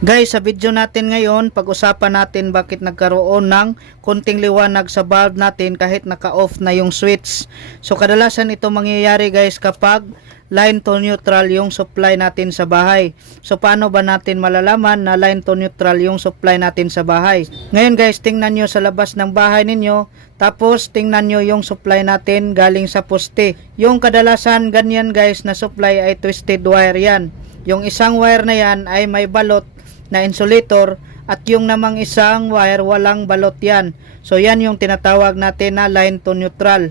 Guys, sa video natin ngayon, pag-usapan natin bakit nagkaroon ng konting liwanag sa bulb natin kahit naka-off na yung switch. So kadalasan ito mangyayari guys kapag line to neutral yung supply natin sa bahay. So paano ba natin malalaman na line to neutral yung supply natin sa bahay? Ngayon guys, tingnan nyo sa labas ng bahay ninyo, tapos tingnan nyo yung supply natin galing sa poste. Yung kadalasan ganyan guys na supply ay twisted wire yan. Yung isang wire na yan ay may balot na insulator at yung namang isang wire walang balot yan. So yan yung tinatawag natin na line to neutral.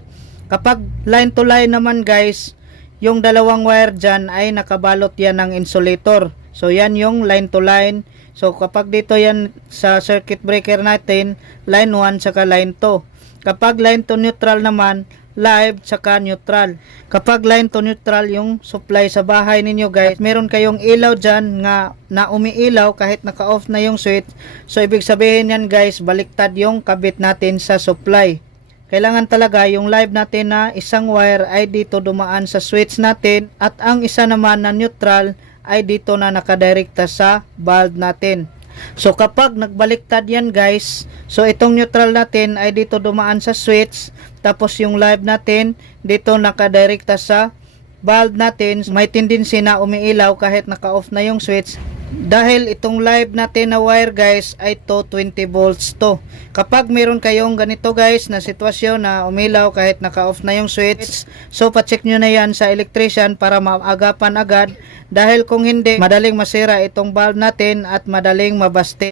Kapag line to line naman guys, yung dalawang wire dyan ay nakabalot yan ng insulator. So yan yung line to line. So kapag dito yan sa circuit breaker natin, line 1 saka line 2. Kapag line to neutral naman, live saka neutral. Kapag line to neutral yung supply sa bahay ninyo guys, meron kayong ilaw dyan nga na umiilaw kahit naka-off na yung switch. So ibig sabihin yan guys, baliktad yung kabit natin sa supply. Kailangan talaga yung live natin na isang wire ay dito dumaan sa switch natin at ang isa naman na neutral ay dito na nakadirekta sa bulb natin. So kapag nagbaliktad yan guys, so itong neutral natin ay dito dumaan sa switch, tapos yung live natin dito nakadirekta sa bulb natin, may tendency na umiilaw kahit naka-off na yung switch. Dahil itong live natin na wire guys ay to 20 volts to. Kapag meron kayong ganito guys na sitwasyon na umilaw kahit naka-off na yung switch, so pacheck nyo na yan sa electrician para maagapan agad. Dahil kung hindi, madaling masira itong bulb natin at madaling mabaste.